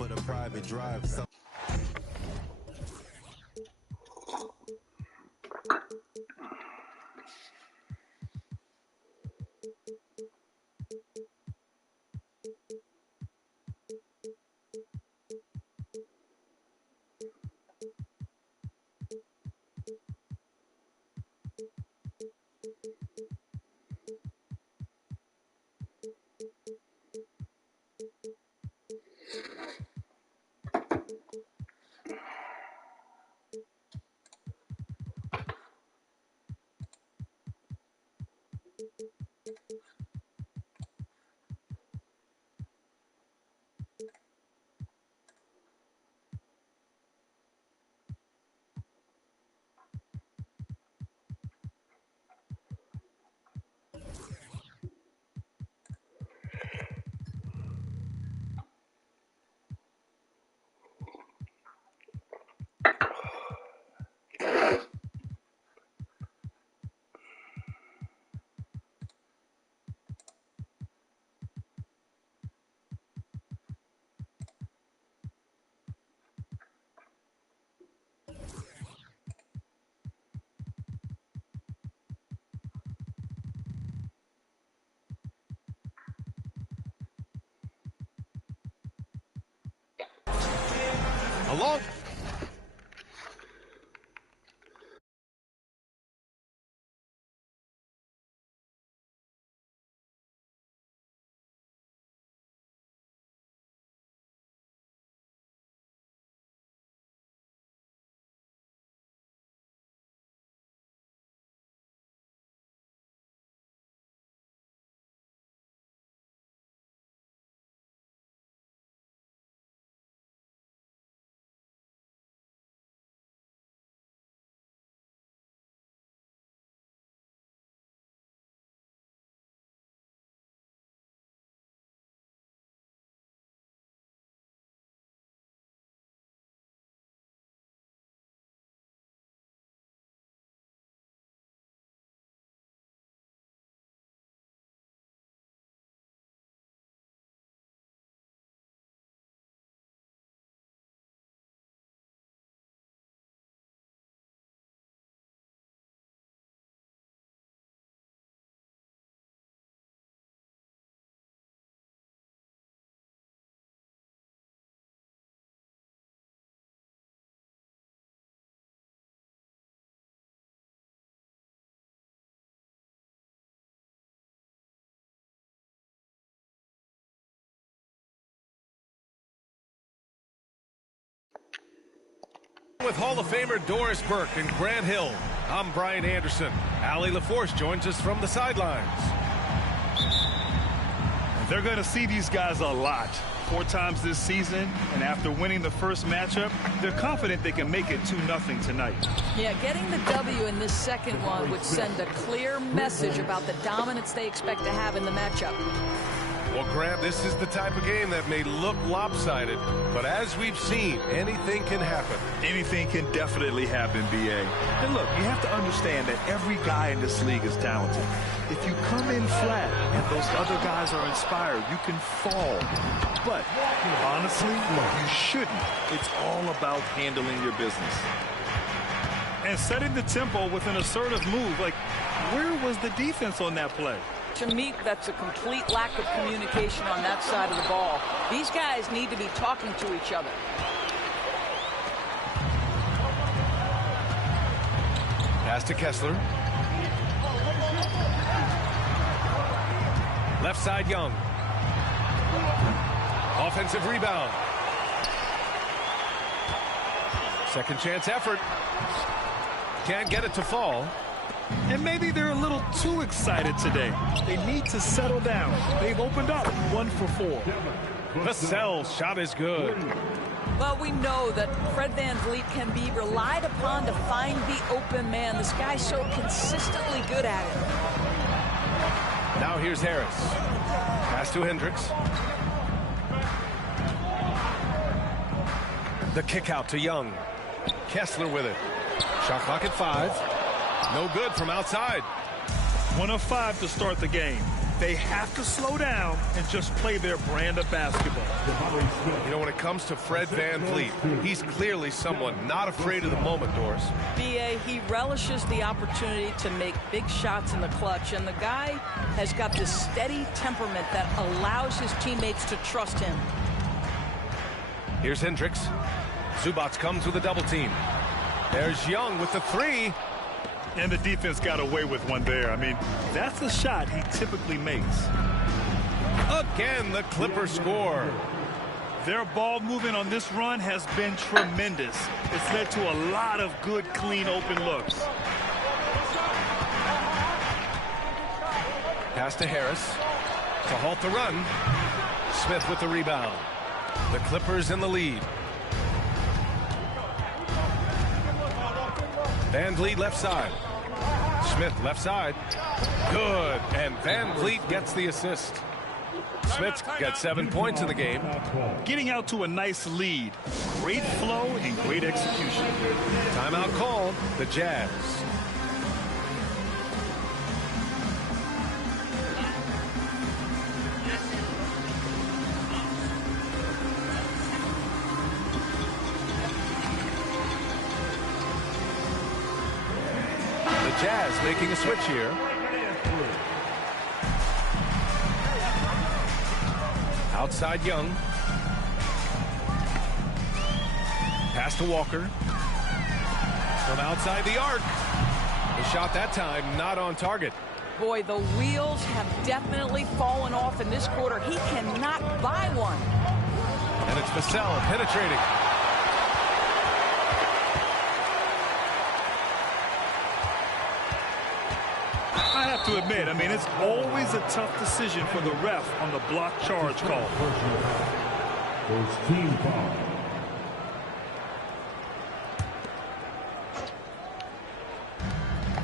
for the private drive. Along. With Hall of Famer Doris Burke and Grant Hill, I'm Brian Anderson. Allie LaForce joins us from the sidelines. They're going to see these guys a lot. 4 times this season, and after winning the first matchup, they're confident they can make it 2-0 tonight. Yeah, getting the W in this second one would send a clear message about the dominance they expect to have in the matchup. Well, Grant, this is the type of game that may look lopsided, but as we've seen, anything can happen. Anything can definitely happen, B.A. And look, you have to understand that every guy in this league is talented. If you come in flat and those other guys are inspired, you can fall. But honestly, you shouldn't. It's all about handling your business. And setting the tempo with an assertive move. Like, where was the defense on that play? To me, that's a complete lack of communication on that side of the ball. These guys need to be talking to each other. Pass to Kessler. Left side, Young. Offensive rebound. Second chance effort. Can't get it to fall. And maybe they're a little too excited today. They need to settle down. They've opened up 1 for 4. Vassell's shot is good. Well, we know that Fred VanVleet can be relied upon to find the open man. This guy's so consistently good at it. Now here's Harris. Pass to Hendricks. The kick out to Young. Kessler with it. Shot clock at 5. No good from outside. 1 of 5 to start the game. They have to slow down and just play their brand of basketball. You know, when it comes to Fred VanVleet, he's clearly someone not afraid of the moment, Doris. B.A., he relishes the opportunity to make big shots in the clutch, and the guy has got this steady temperament that allows his teammates to trust him. Here's Hendricks. Zubac comes with a double team. There's Young with the three. And the defense got away with one there. I mean, that's a shot he typically makes. Again, the Clippers score. Their ball movement on this run has been tremendous. It's led to a lot of good, clean, open looks. Pass to Harris to halt the run. Smith with the rebound. The Clippers in the lead. VanVleet left side. Smith left side. Good. And VanVleet gets the assist. Smith's got 7 points in the game. Getting out to a nice lead. Great flow and great execution. Timeout called. The Jazz. Jazz making a switch here. Outside Young. Pass to Walker. From outside the arc. The shot that time not on target. Boy, the wheels have definitely fallen off in this quarter. He cannot buy one. And it's Vassell penetrating. I have to admit, I mean, it's always a tough decision for the ref on the block charge call. First team foul.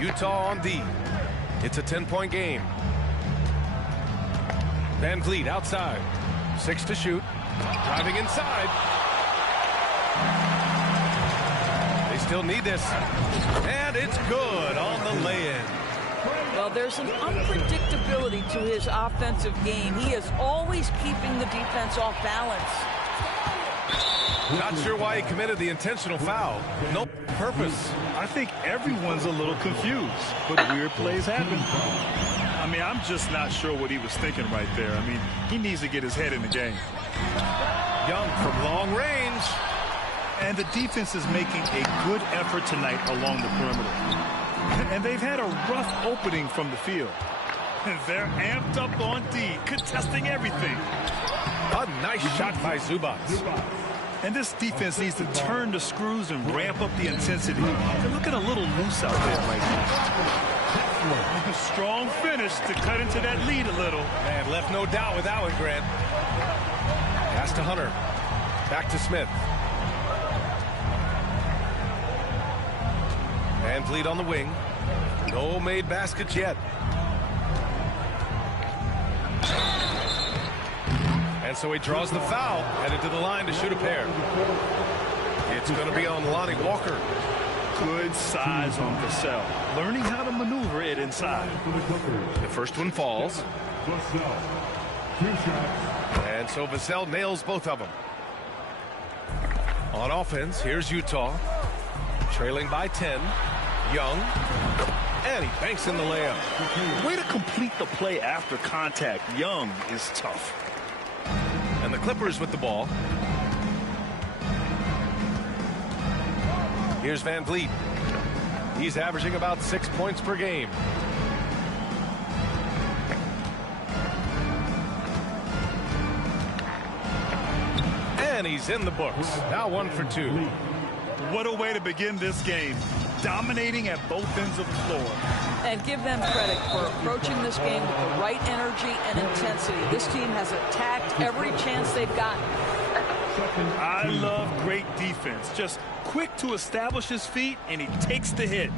Utah on D. It's a 10-point game. VanVleet outside. 6 to shoot. Driving inside. They still need this. And it's good on the lay-in. Well, there's an unpredictability to his offensive game. He is always keeping the defense off balance. Not sure why he committed the intentional foul. No purpose. I think everyone's a little confused, but weird plays happen. I mean, I'm just not sure what he was thinking right there. I mean, he needs to get his head in the game. Young from long range. And the defense is making a good effort tonight along the perimeter. And they've had a rough opening from the field. They're amped up on D, contesting everything. A nice shot by Zubac. And this defense needs to turn the screws and ramp up the intensity. They're looking a little loose out there right now. A strong finish to cut into that lead a little. Man, left no doubt with that one, Grant. Pass to Hunter. Back to Smith. VanVleet on the wing. No made baskets yet. And so he draws the foul, headed to the line to shoot a pair. It's going to be on Lonnie Walker. Good size on Vassell. Learning how to maneuver it inside. The first one falls. And so Vassell nails both of them. On offense, here's Utah. Trailing by 10. Young. And he banks in the layup. Way to complete the play after contact. Young is tough. And the Clippers with the ball. Here's VanVleet. He's averaging about 6 points per game. And he's in the books. Now 1 for 2. What a way to begin this game. Dominating at both ends of the floor. And give them credit for approaching this game with the right energy and intensity. This team has attacked every chance they've gotten. I love great defense. Just quick to establish his feet, and he takes the hit.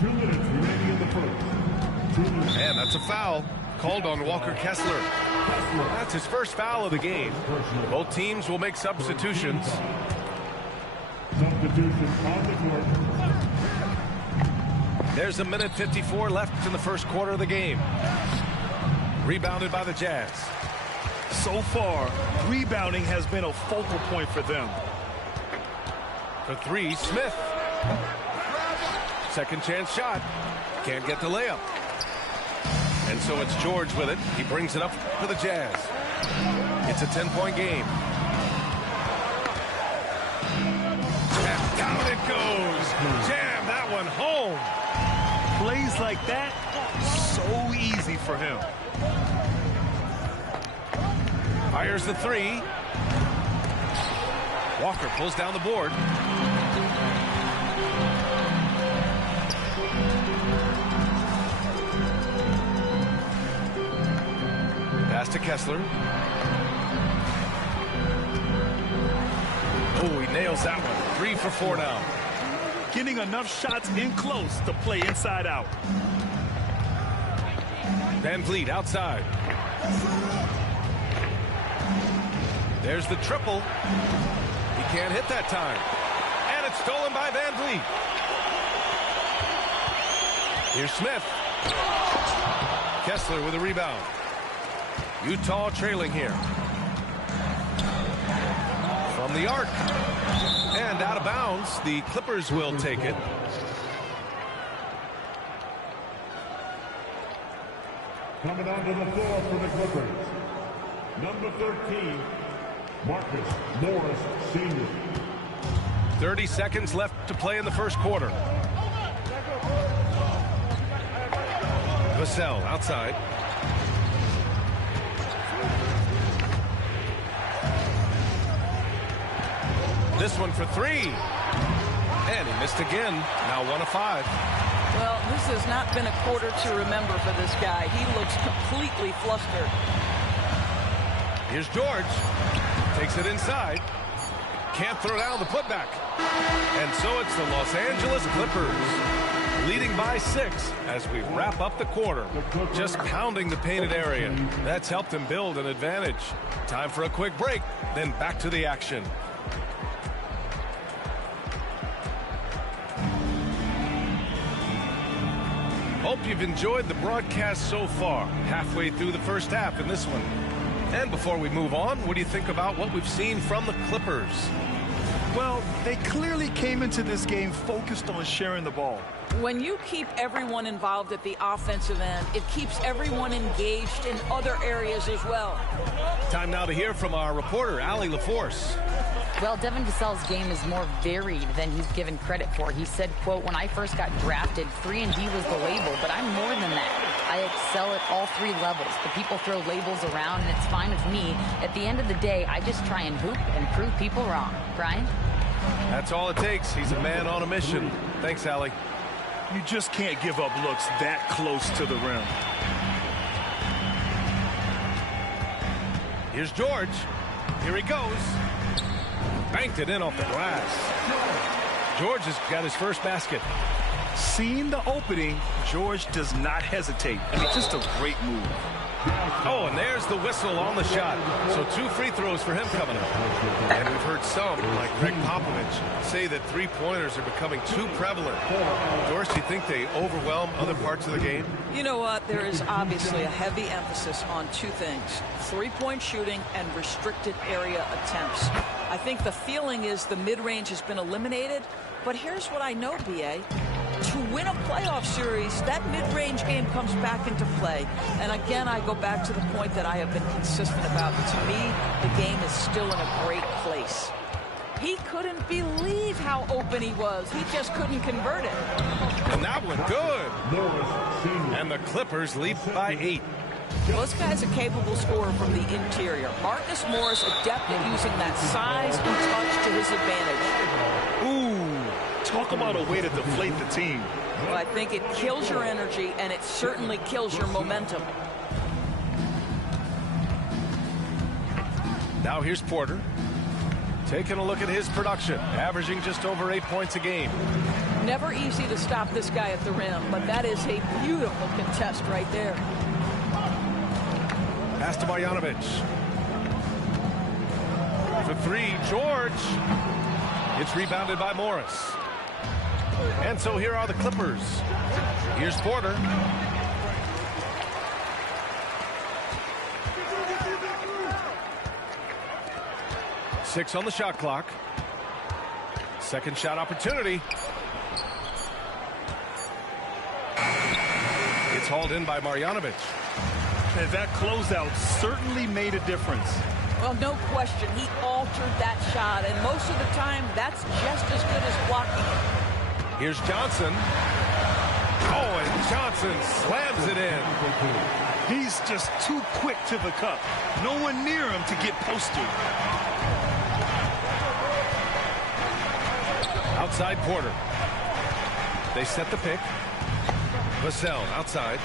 2 minutes remaining in the first. 2 minutes. And that's a foul called on Walker Kessler. That's his first foul of the game. Both teams will make substitutions. Substitution on the court. There's a minute 54 left in the first quarter of the game. Rebounded by the Jazz. So far, rebounding has been a focal point for them. For three, Smith. Second chance shot. Can't get the layup. And so it's George with it. He brings it up for the Jazz. It's a 10-point game. And down it goes. Jam that one home. Plays like that, so easy for him. Fires the three. Walker pulls down the board. Pass to Kessler. Oh, he nails that one. 3 for 4 now. Getting enough shots in close to play inside out. Van Vliet outside. There's the triple. He can't hit that time. And it's stolen by Van Vliet. Here's Smith. Kessler with a rebound. Utah trailing here. From the arc. And out of bounds. The Clippers will take it. Coming onto the floor for the Clippers, number 13, Marcus Morris Sr. 30 seconds left to play in the first quarter. Vassell outside. This one for three. And he missed again. Now 1 of 5. Well, this has not been a quarter to remember for this guy. He looks completely flustered. Here's George. Takes it inside. Can't throw down the putback. And so it's the Los Angeles Clippers leading by 6 as we wrap up the quarter. Just pounding the painted area. That's helped them build an advantage. Time for a quick break, then back to the action. Hope you've enjoyed the broadcast so far. Halfway through the first half in this one. And before we move on, what do you think about what we've seen from the Clippers? Well, they clearly came into this game focused on sharing the ball. When you keep everyone involved at the offensive end, it keeps everyone engaged in other areas as well. Time now to hear from our reporter, Allie LaForce. Well, Devin Vassell's game is more varied than he's given credit for. He said, quote, "When I first got drafted, 3-and-D was the label, but I'm more than that. I excel at all 3 levels. The people throw labels around, and it's fine with me. At the end of the day, I just try and hoop and prove people wrong." Brian? That's all it takes. He's a man on a mission. Thanks, Allie. You just can't give up looks that close to the rim. Here's George. Here he goes. Banked it in off the glass. George has got his first basket. Seeing the opening, George does not hesitate. I mean, just a great move. Oh, and there's the whistle on the shot. So 2 free throws for him coming up. And we've heard some, like Greg Popovich, say that three-pointers are becoming too prevalent. Doris, do you think they overwhelm other parts of the game? You know what? There is obviously a heavy emphasis on 2 things. 3-point shooting and restricted area attempts. I think the feeling is the mid-range has been eliminated. But here's what I know, B.A. To win a playoff series, that mid-range game comes back into play. And again, I go back to the point that I have been consistent about. To me, the game is still in a great place. He couldn't believe how open he was. He just couldn't convert it. And that one good. And the Clippers lead by 8. This guy's a capable scorer from the interior. Marcus Morris adept at using that size and touch to his advantage. Ooh. Talk about a way to deflate the team. Well, I think it kills your energy, and it certainly kills your momentum. Now here's Porter. Taking a look at his production, averaging just over 8 points a game. Never easy to stop this guy at the rim, but that is a beautiful contest right there. Pass to Marjanovic. For 3, George. It's rebounded by Morris. And so here are the Clippers. Here's Porter. 6 on the shot clock. Second shot opportunity. It's hauled in by Marjanovic. And that closeout certainly made a difference. Well, no question. He altered that shot, and most of the time, that's just as good as blocking it. Here's Johnson. Oh, and Johnson slams it in. He's just too quick to the cup. No one near him to get posted. Outside Porter. They set the pick. Vassell outside.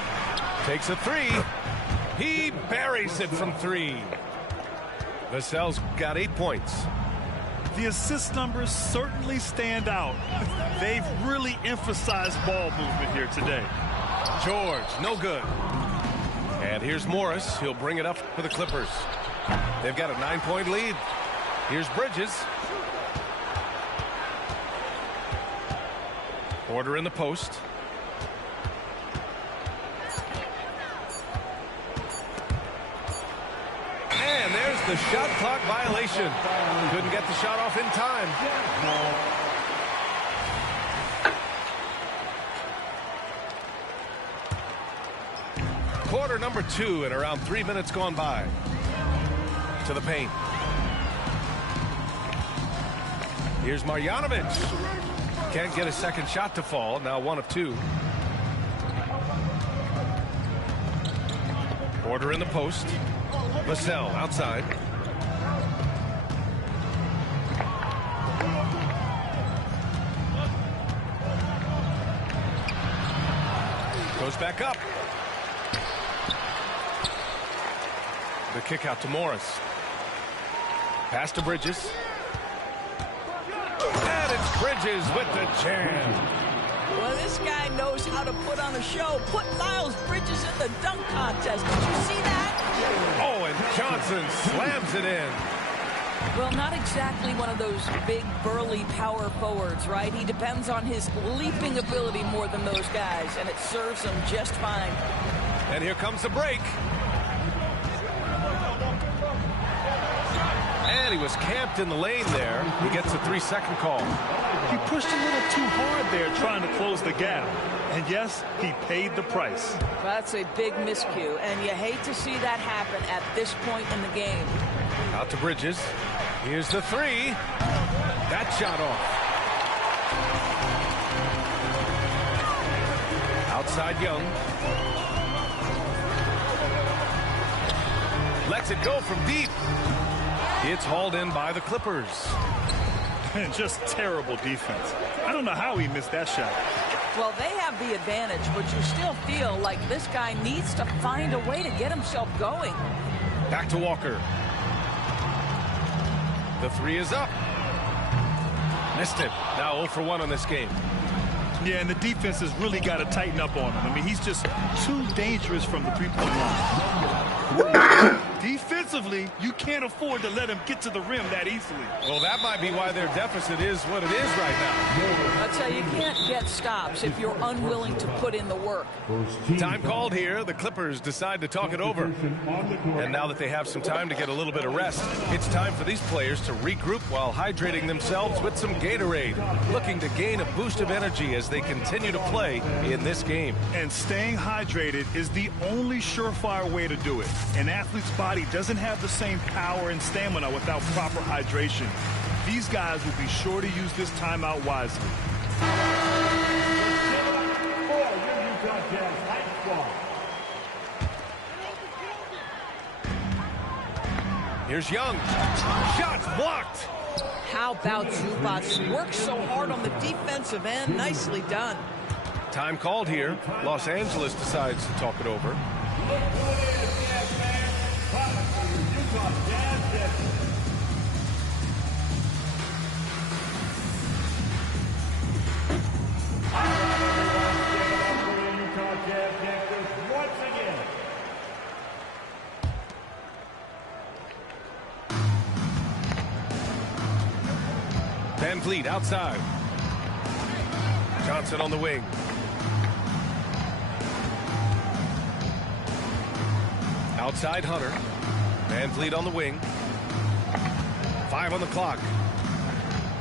Takes a three. He buries it from 3. Vassell's got 8 points. The assist numbers certainly stand out. They've really emphasized ball movement here today. George, no good. And here's Morris. He'll bring it up for the Clippers. They've got a 9-point lead. Here's Bridges. Porter in the post. And there's the shot clock violation. Couldn't get the shot off in time. Quarter number 2 and around 3 minutes gone by. To the paint. Here's Marjanovic. Can't get a second shot to fall. Now 1 of 2. Porter in the post. Vassell outside. Goes back up. The kick out to Morris. Pass to Bridges. And it's Bridges with the jam. Well, this guy knows how to put on a show. Put Miles Bridges in the dunk contest. Did you see that? Oh, and Johnson slams it in. Well, not exactly one of those big, burly power forwards, right? He depends on his leaping ability more than those guys, and it serves him just fine. And here comes the break. And he was camped in the lane there. He gets a 3-second call. He pushed a little too hard there trying to close the gap. And yes, he paid the price. That's a big miscue, and you hate to see that happen at this point in the game. Out to Bridges. Here's the 3. That shot off. Outside Young. Lets it go from deep. It's hauled in by the Clippers. And just terrible defense. I don't know how he missed that shot. Well, they have the advantage, but you still feel like this guy needs to find a way to get himself going. Back to Walker. The 3 is up. Missed it. Now 0 for 1 on this game. Yeah, and the defense has really got to tighten up on him. I mean, he's just too dangerous from the three-point line. Defensively, you can't afford to let him get to the rim that easily. Well, that might be why their deficit is what it is right now. I'll tell you, you can't get stops if you're unwilling to put in the work. Time called here. The Clippers decide to talk it over. And now that they have some time to get a little bit of rest, it's time for these players to regroup while hydrating themselves with some Gatorade, looking to gain a boost of energy as they continue to play in this game. And staying hydrated is the only surefire way to do it. An athlete's body doesn't have the same power and stamina without proper hydration. These guys will be sure to use this timeout wisely. Here's Young. Shots blocked. How about Zubac? Worked so hard on the defensive end. Nicely done. Time called here. Los Angeles decides to talk it over. Van Vliet outside. Johnson on the wing. Outside Hunter. Van Vliet on the wing. 5 on the clock.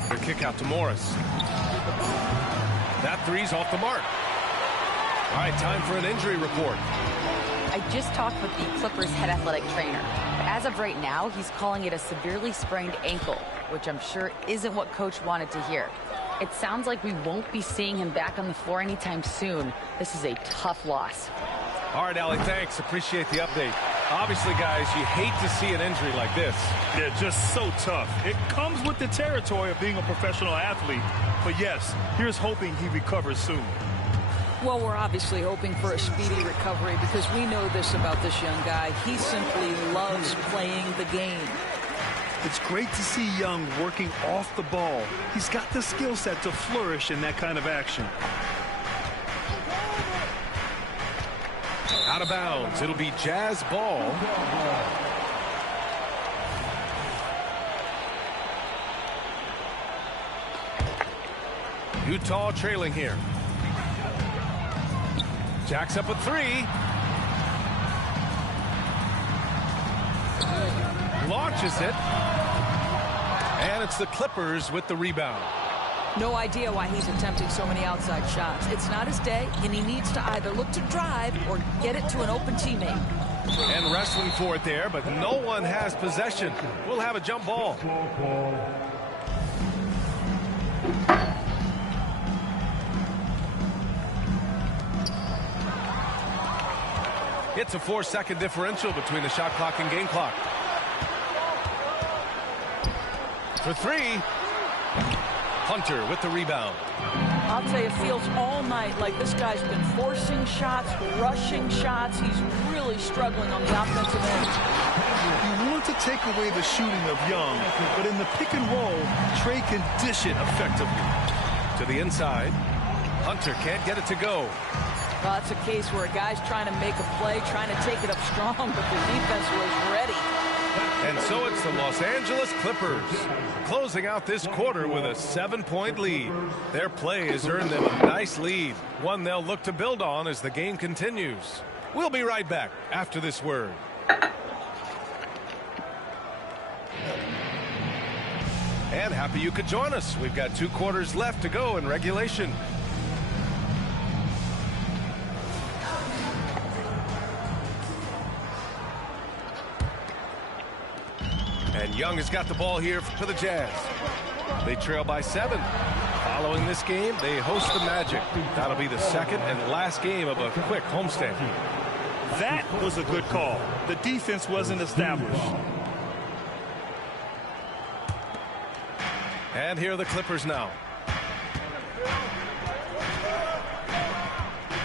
Their kick out to Morris. That three's off the mark. All right, time for an injury report. I just talked with the Clippers head athletic trainer. As of right now, he's calling it a severely sprained ankle, which I'm sure isn't what coach wanted to hear. It sounds like we won't be seeing him back on the floor anytime soon. This is a tough loss. All right, Allie, thanks. Appreciate the update. Obviously, guys, you hate to see an injury like this. Yeah, just so tough. It comes with the territory of being a professional athlete. But yes, here's hoping he recovers soon. Well, we're obviously hoping for a speedy recovery because we know this about this young guy. He simply loves playing the game. It's great to see Young working off the ball. He's got the skill set to flourish in that kind of action. Out of bounds. It'll be Jazz ball. Utah trailing here. Jacks up a three. Launches it. And it's the Clippers with the rebound. No idea why he's attempting so many outside shots. It's not his day, and he needs to either look to drive or get it to an open teammate. And wrestling for it there, but no one has possession. We'll have a jump ball. It's a 4-second differential between the shot clock and game clock. For three, Hunter with the rebound. I'll tell you, it feels all night like this guy's been forcing shots, rushing shots. He's really struggling on the offensive end. You want to take away the shooting of Young, but in the pick and roll, Trey can dish it effectively. To the inside. Hunter can't get it to go. Well, that's a case where a guy's trying to make a play, trying to take it up strong, but the defense was ready. And so it's the Los Angeles Clippers closing out this quarter with a 7-point lead. Their play has earned them a nice lead, one they'll look to build on as the game continues. We'll be right back after this word. And happy you could join us. We've got 2 quarters left to go in regulation. And Young has got the ball here for the Jazz. They trail by 7. Following this game, they host the Magic. That'll be the second and last game of a quick homestand. That was a good call. The defense wasn't established. And here are the Clippers now.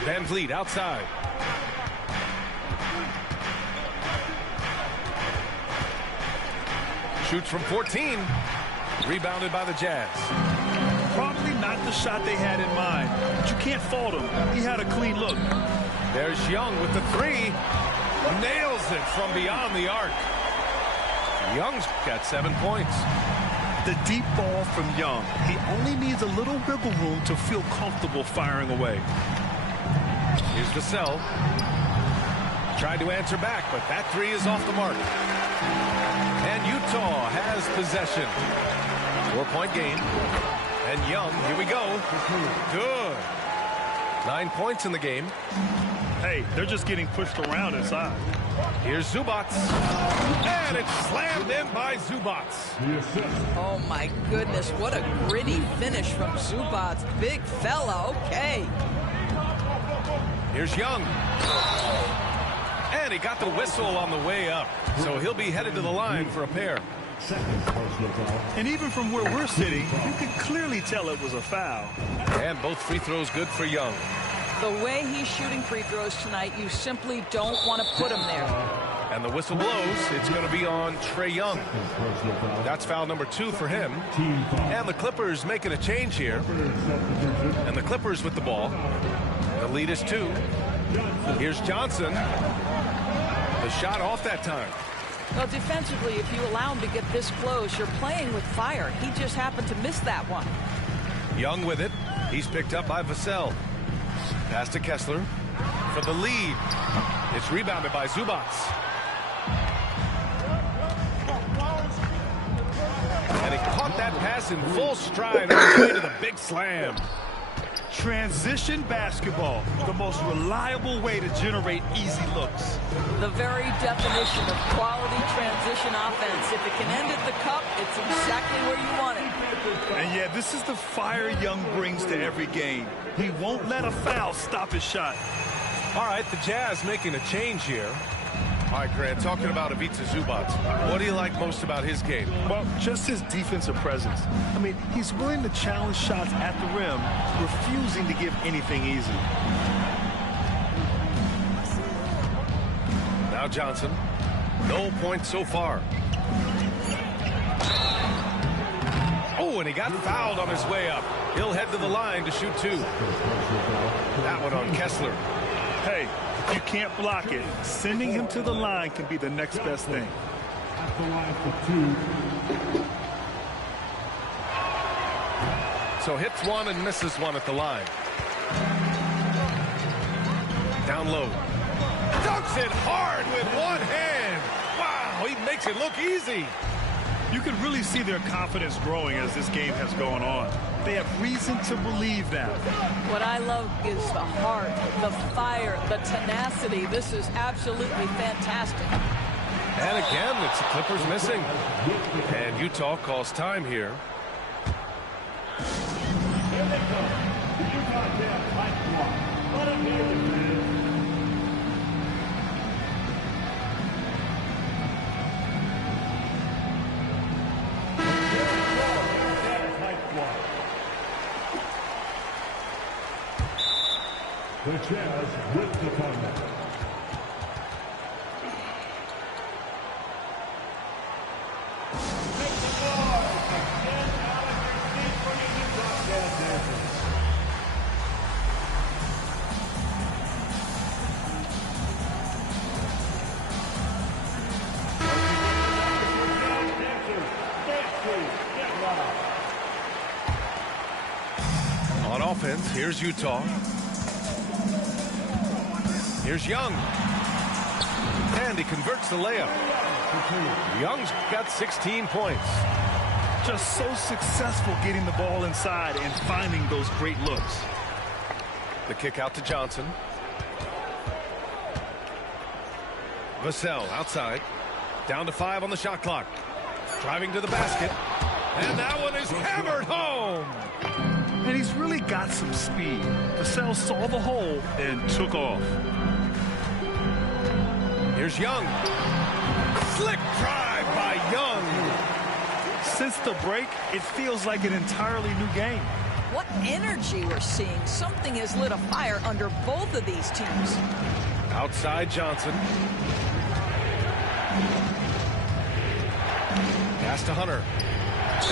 Van Vliet outside. Shoots from 14. Rebounded by the Jazz. Probably not the shot they had in mind, but you can't fault him. He had a clean look. There's Young with the 3. Nails it from beyond the arc. Young's got 7 points. The deep ball from Young. He only needs a little wiggle room to feel comfortable firing away. Here's Vassell. Tried to answer back, but that 3 is off the mark. And Utah has possession. 4-point game. And Young, here we go. Good. 9 points in the game. Hey, they're just getting pushed around inside. Here's Zubats. And it's slammed in by Zubats. Oh, my goodness. What a gritty finish from Zubats. Big fella. Okay. Here's Young. And he got the whistle on the way up. So he'll be headed to the line for a pair. And even from where we're sitting, you can clearly tell it was a foul. And both free throws good for Young. The way he's shooting free throws tonight, you simply don't want to put him there. And the whistle blows. It's going to be on Trey Young. That's foul number 2 for him. And the Clippers making a change here. And the Clippers with the ball. The lead is 2. Here's Johnson. The shot off that time. Well, defensively, if you allow him to get this close, you're playing with fire. He just happened to miss that one. Young with it. He's picked up by Vassell. Pass to Kessler for the lead. It's rebounded by Zubats. And he caught that pass in full stride on his way to the big slam. Transition basketball, the most reliable way to generate easy looks. The very definition of quality transition offense. If it can end at the cup, it's exactly where you want it. And yeah, this is the fire Young brings to every game. He won't let a foul stop his shot. All right, the Jazz making a change here. All right, Grant, talking about Ivica Zubac, what do you like most about his game? Well, just his defensive presence. I mean, he's willing to challenge shots at the rim, refusing to give anything easy. Now Johnson. No points so far. Oh, and he got fouled on his way up. He'll head to the line to shoot 2. That one on Kessler. Hey, if you can't block it, sending him to the line can be the next best thing. At the line for 2. So hits 1 and misses 1 at the line. Down low. Dunks it hard with one hand. Wow, he makes it look easy. You can really see their confidence growing as this game has gone on. They have reason to believe that. What I love is the heart, the fire, the tenacity. This is absolutely fantastic. And again, it's the Clippers missing. And Utah calls time here. Here they come. The Utah Jazz high squad. Let him hear it, man. The Jazz with the timeout. Make the noise and out of your seat for the Utah Jazz dancers. On offense, here's Utah. Here's Young. And he converts the layup. Young's got 16 points. Just so successful getting the ball inside and finding those great looks. The kick out to Johnson. Vassell outside. Down to 5 on the shot clock. Driving to the basket. And that one is hammered home. And he's really got some speed. Vassell saw the hole and took off. Here's Young. Slick drive by Young. Since the break, it feels like an entirely new game. What energy we're seeing. Something has lit a fire under both of these teams. Outside Johnson. Pass to Hunter.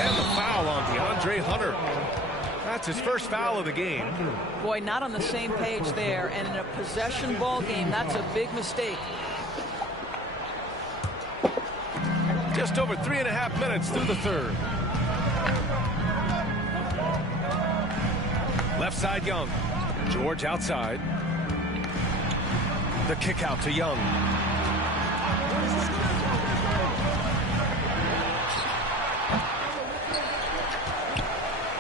And the foul on DeAndre Hunter. That's his first foul of the game. Boy, not on the same page there. And in a possession ball game, that's a big mistake. Just over 3.5 minutes through the third. Left side Young. George outside. The kick out to Young.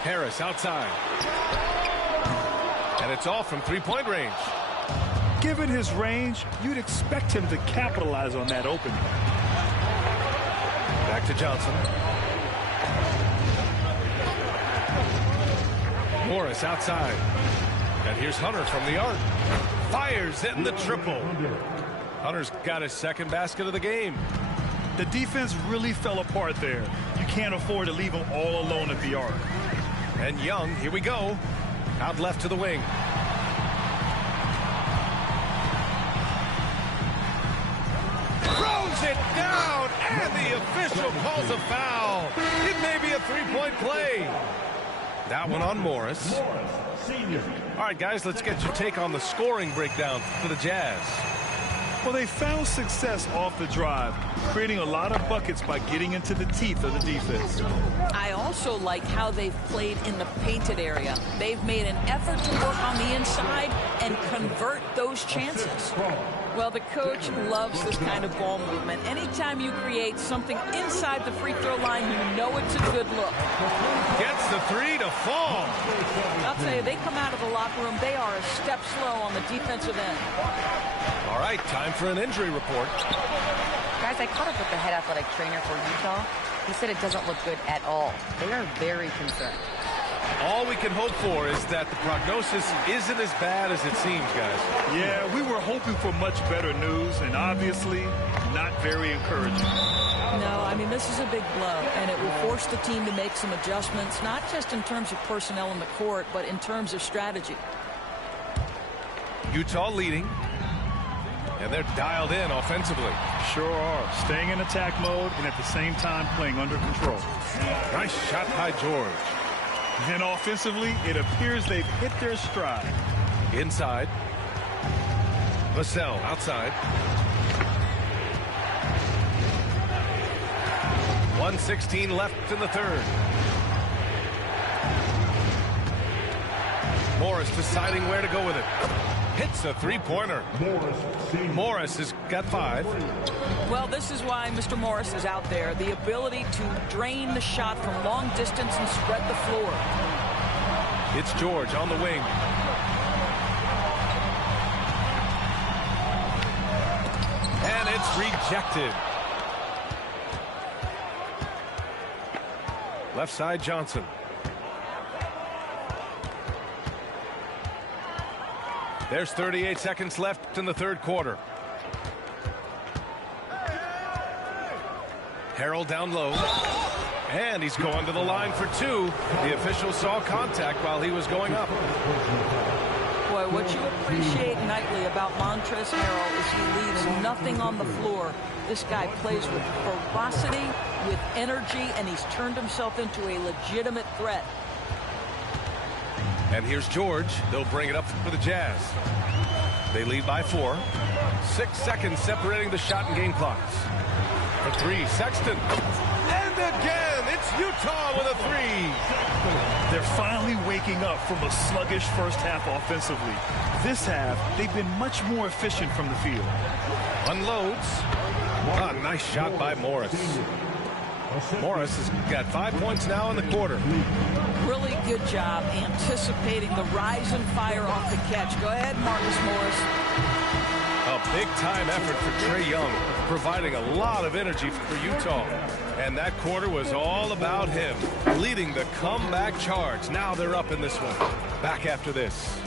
Harris outside. And it's off from three-point range. Given his range, you'd expect him to capitalize on that opening. Back to Johnson. Morris outside. And here's Hunter from the arc. Fires in the triple. Hunter's got his second basket of the game. The defense really fell apart there. You can't afford to leave him all alone at the arc. And Young, here we go. Out left to the wing. Throws it down, and the official calls a foul. It may be a three-point play. That one on Morris. Senior. All right, guys, let's get your take on the scoring breakdown for the Jazz. Well, they found success off the drive, creating a lot of buckets by getting into the teeth of the defense. I also also like how they've played in the painted area. They've made an effort to work on the inside and convert those chances. Well, the coach loves this kind of ball movement. Anytime you create something inside the free throw line, you know it's a good look. Gets the three to fall. I'll tell you, they come out of the locker room, they are a step slow on the defensive end. All right, time for an injury report. Guys, I caught up with the head athletic trainer for Utah. He said it doesn't look good at all. They are very concerned. All we can hope for is that the prognosis isn't as bad as it seems, guys. Yeah, we were hoping for much better news, and obviously not very encouraging. No, I mean, this is a big blow, and it will force the team to make some adjustments, not just in terms of personnel in the court, but in terms of strategy. Utah leading, and they're dialed in offensively. Sure are. Staying in attack mode and at the same time playing under control. Nice shot by George. And offensively, it appears they've hit their stride. Inside. Vassell outside. 1:16 left in the third. Morris deciding where to go with it. Hits a three-pointer. Morris has got 5. Well, this is why Mr. Morris is out there. The ability to drain the shot from long distance and spread the floor. It's George on the wing. And it's rejected. Left side, Johnson. There's 38 seconds left in the third quarter. Harrell down low. And he's going to the line for 2. The official saw contact while he was going up. Boy, what you appreciate nightly about Montrezl Harrell is he leaves nothing on the floor. This guy plays with ferocity, with energy, and he's turned himself into a legitimate threat. And here's George. They'll bring it up for the Jazz. They lead by 4. 6 seconds separating the shot and game clocks. For 3, Sexton. And again, it's Utah with a 3. They're finally waking up from a sluggish first half offensively. This half, they've been much more efficient from the field. Unloads. Ah, nice shot by Morris. Morris has got 5 points now in the quarter. Really good job anticipating the rise and fire off the catch. Go ahead, Marcus Morris. A big-time effort for Trae Young, providing a lot of energy for Utah. And that quarter was all about him, leading the comeback charge. Now they're up in this one. Back after this.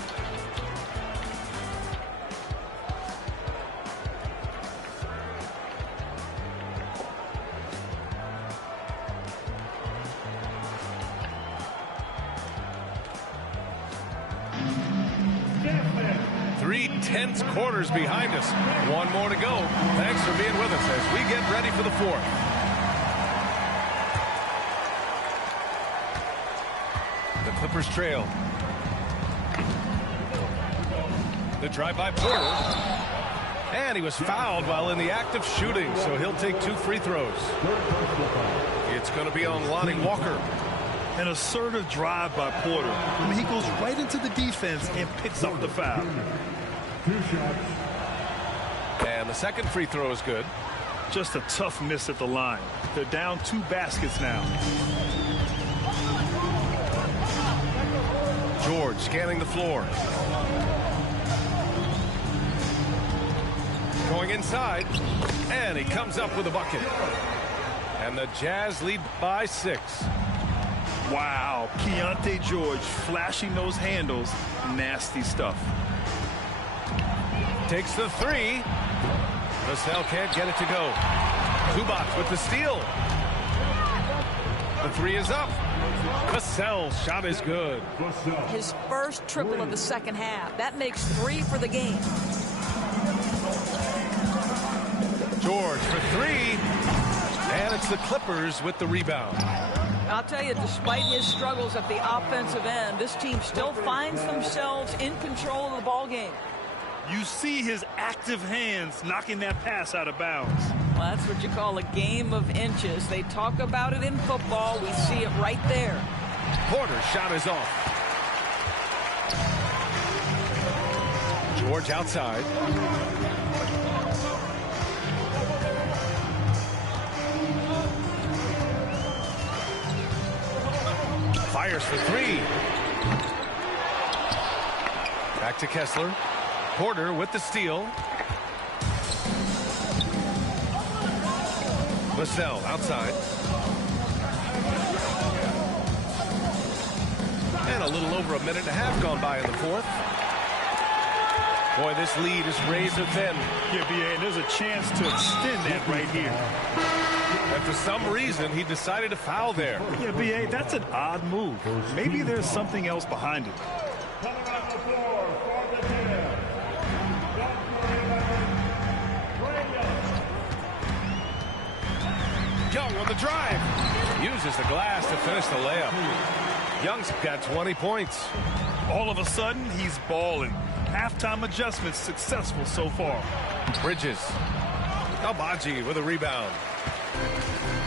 Tense quarters behind us. One more to go. Thanks for being with us as we get ready for the fourth. The Clippers trail. The drive by Porter. And he was fouled while in the act of shooting, so he'll take 2 free throws. It's going to be on Lonnie Walker. An assertive drive by Porter. I mean, he goes right into the defense and picks up the foul. 2 shots. And the second free throw is good. Just a tough miss at the line. They're down 2 baskets now. George scanning the floor. Going inside. And he comes up with a bucket. And the Jazz lead by 6. Wow. Keontae George flashing those handles. Nasty stuff. Takes the 3. Vassell can't get it to go. Zubac with the steal. The 3 is up. Vassell's shot is good. His first triple of the second half. That makes 3 for the game. George for 3. And it's the Clippers with the rebound. I'll tell you, despite his struggles at the offensive end, this team still finds themselves in control of the ball game. You see his active hands knocking that pass out of bounds. Well, that's what you call a game of inches. They talk about it in football. We see it right there. Porter's shot is off. George outside. Fires for three. Back to Kessler. Porter with the steal. Vassell outside. And a little over a minute and a half gone by in the fourth. Boy, this lead is razor thin. Yeah, B.A., and there's a chance to extend that right here. And for some reason, he decided to foul there. Yeah, B.A., that's an odd move. Maybe there's something else behind it. Coming on the floor for the team. Young on the drive. Uses the glass to finish the layup. Young's got 20 points. All of a sudden, he's balling. Halftime adjustments successful so far. Bridges. Albaji with a rebound.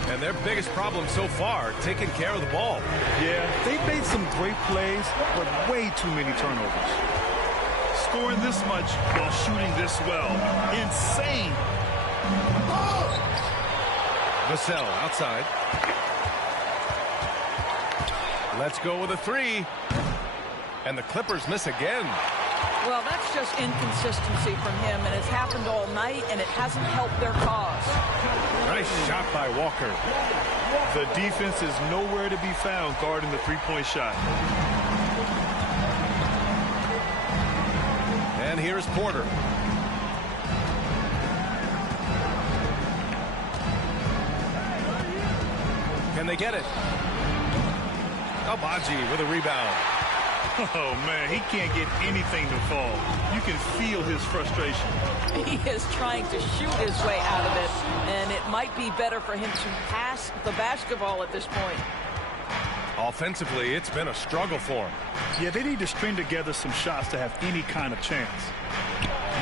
And their biggest problem so far, taking care of the ball. Yeah, they've made some great plays, but way too many turnovers. Scoring this much while shooting this well. Insane. Vassell outside. Let's go with a three. And the Clippers miss again. Well, that's just inconsistency from him, and it's happened all night, and it hasn't helped their cause. Nice shot by Walker. The defense is nowhere to be found guarding the three-point shot. And here's Porter. Can they get it? Albaji with a rebound. Oh, man, he can't get anything to fall. You can feel his frustration. He is trying to shoot his way out of it, and it might be better for him to pass the basketball at this point. Offensively, it's been a struggle for him. Yeah, they need to string together some shots to have any kind of chance.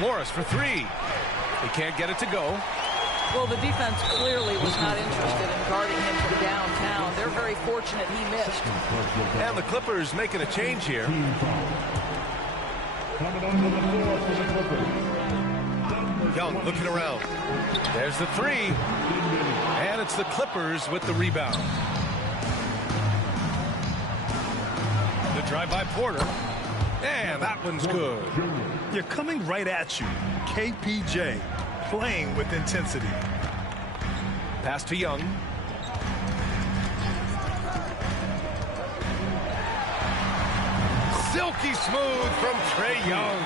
Morris for three. He can't get it to go. Well, the defense clearly was not interested in guarding him from downtown. They're very fortunate he missed. And the Clippers making a change here. Coming onto the floor for the Clippers. Young looking around. There's the three. And it's the Clippers with the rebound. The drive by Porter. And that one's good. You're coming right at you. KPJ playing with intensity. Pass to Young. Silky smooth from Trae Young.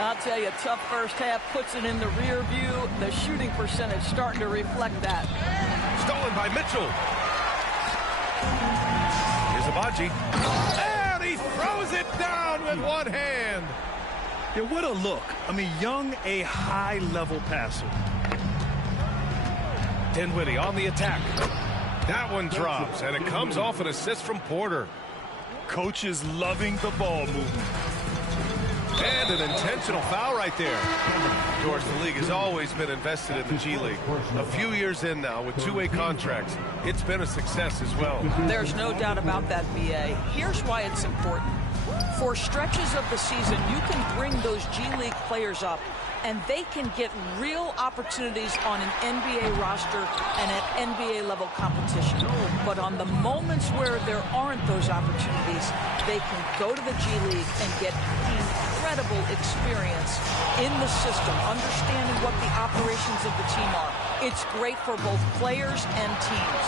I'll tell you, tough first half, puts it in the rear view. The shooting percentage starting to reflect that. Stolen by Mitchell. Here's Albaji. And he throws it down with one hand. Yeah, what a look. I mean, Young, a high-level passer. Dinwiddie on the attack. That one drops, and it comes off an assist from Porter. Coach is loving the ball movement. And an intentional foul right there. George, the league has always been invested in the G League. A few years in now with two-way contracts. It's been a success as well. There's no doubt about that, B.A. Here's why it's important. For stretches of the season, you can bring those G League players up, and they can get real opportunities on an NBA roster and at NBA-level competition. But on the moments where there aren't those opportunities, they can go to the G League and get incredible experience in the system, understanding what the operations of the team are. It's great for both players and teams.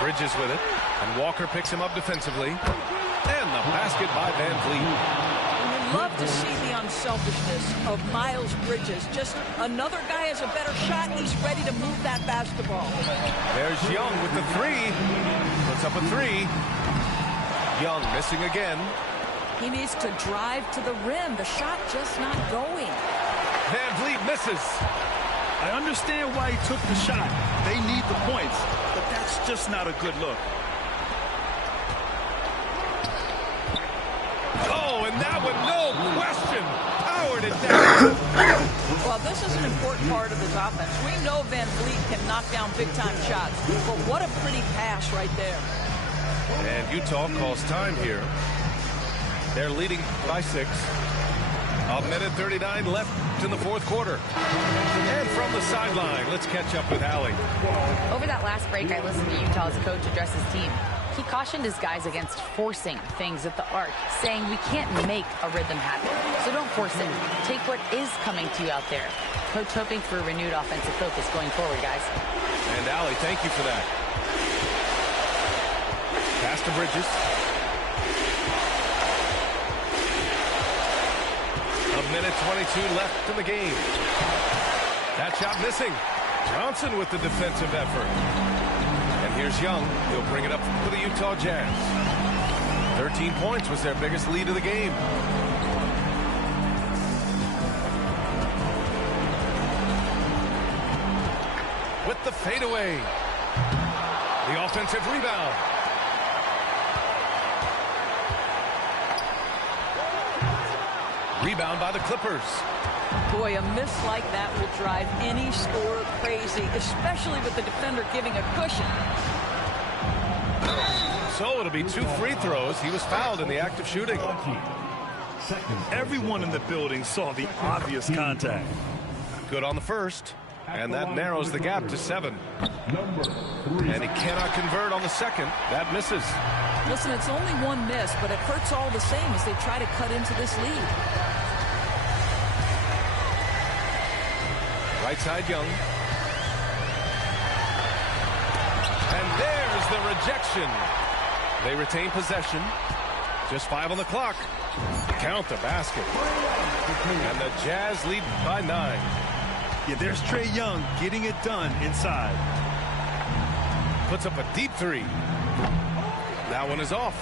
Bridges with it, and Walker picks him up defensively. And the basket by Van Vliet. And you love to see the unselfishness of Miles Bridges. Just another guy has a better shot. He's ready to move that basketball. There's Young with the three. Puts up a three. Young missing again. He needs to drive to the rim. The shot just not going. Van Vliet misses. I understand why he took the shot. They need the points, but that's just not a good look. Oh, and that one, no question, lowered it down. Well, this is an important part of his offense. We know Van Vliet can knock down big-time shots, but what a pretty pass right there. And Utah calls time here. They're leading by 6. A minute 39 left in the fourth quarter. And from the sideline, let's catch up with Allie. Over that last break, I listened to Utah's coach address his team. He cautioned his guys against forcing things at the arc, saying we can't make a rhythm happen. So don't force it. Take what is coming to you out there. Coach hoping for a renewed offensive focus going forward, guys. And Allie, thank you for that. Pass to Bridges. A minute 22 left in the game. That shot missing. Johnson with the defensive effort. And here's Young. He'll bring it up for the Utah Jazz. 13 points was their biggest lead of the game. With the fadeaway. The offensive rebound. Rebound by the Clippers. Boy, a miss like that will drive any scorer crazy, especially with the defender giving a cushion. So it'll be 2 free throws. He was fouled in the act of shooting. Everyone in the building saw the obvious contact. Good on the first. And that narrows the gap to 7. And he cannot convert on the second. That misses. Listen, it's only one miss, but it hurts all the same as they try to cut into this lead. Right side, Young. And there's the rejection. They retain possession. Just 5 on the clock. Count the basket. And the Jazz lead by 9. Yeah, there's Trae Young getting it done inside. Puts up a deep 3. That one is off.